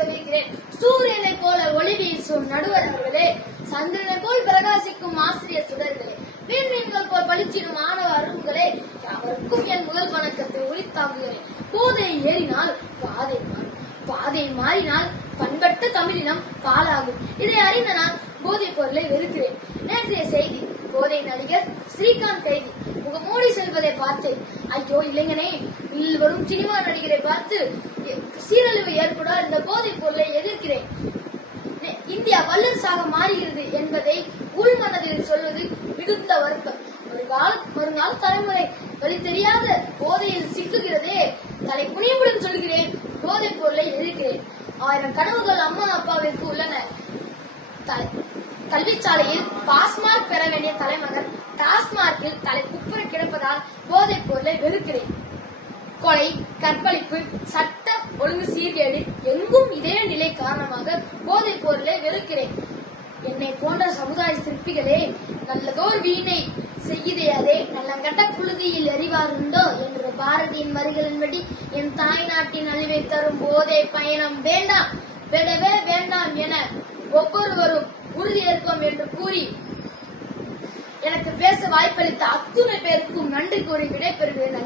தவிர்க்கிறேன் சூரியனை போல ஒளி வீசும் நடுவர் அவர்களே சந்திரனை போல் பிரகாசிக்கும் ஆசிரியர் சுடர்களே விண்மீன்கள் போல் பளிச்சிடும் மாணவ அருள்களே அவருக்கும் என் முதல் வணக்கத்தை உரித்தாங்குகிறேன் போதை ஏறினால் பாதை மாறும். பாதை மாறினால் பண்பட்ட தமிழினம் பாலாகும் இதை அறிந்த நான் போதைப் பொருளை வெறுக்கிறேன். நேற்றைய செய்தி போதை நடிகர் ஸ்ரீகாந்த் கைதி. முகமூடி செல்வதை பார்த்தேன். ஐயோ இளைஞனே இல் வரும் சினிமா நடிகரை பார்த்து சீரழிவு ஏற்பட இந்த போதைப் பொருளை எதிர்க்கிறேன். இந்தியா வல்லரசாக மாறுகிறது என்பதை உள்மனதில் சொல்வது மிகுந்த வருத்தம். ஒரு கால வருங்கால தலைமுறை வழி தெரியாத போதையில் சிக்குகிறதே தலை குனிவுடன் சொல்கிறேன் போதைப் பொருளை எதிர்க்கிறேன். ஆயிரம் கனவுகள் அம்மா அப்பாவிற்கு உள்ளன. கல்விச்சாலையில் பாஸ்மார்க் பெற வேண்டிய தலைமகன் டாஸ்மார்க்கில் தலை குப்புற கிடப்பதால் போதைப் பொருளை வெறுக்கிறேன். கொலை கற்பழிப்பு சட்ட ஒழுங்கு சீர்கேடு எங்கும் இதே நிலை காரணமாக போதைப் பொருளை வெறுக்கிறேன். என்னை போன்ற சமுதாய சிற்பிகளே நல்லதோர் வீணை செய்யுதே அதே நல்லங்கட்ட புழுதியில் எறிவாருண்டோ என்று பாரதியின் வரிகளின்படி என் தாய் நாட்டின் அழிவை தரும் போதை பயணம் வேண்டாம் விடவே வேண்டாம் என ஒவ்வொருவரும் உறுதியேற்போம் என்று கூறி எனக்கு பேச வாய்ப்பளித்த அத்துணை பேருக்கும் நன்றி கூறி விடைபெறுகிறேன்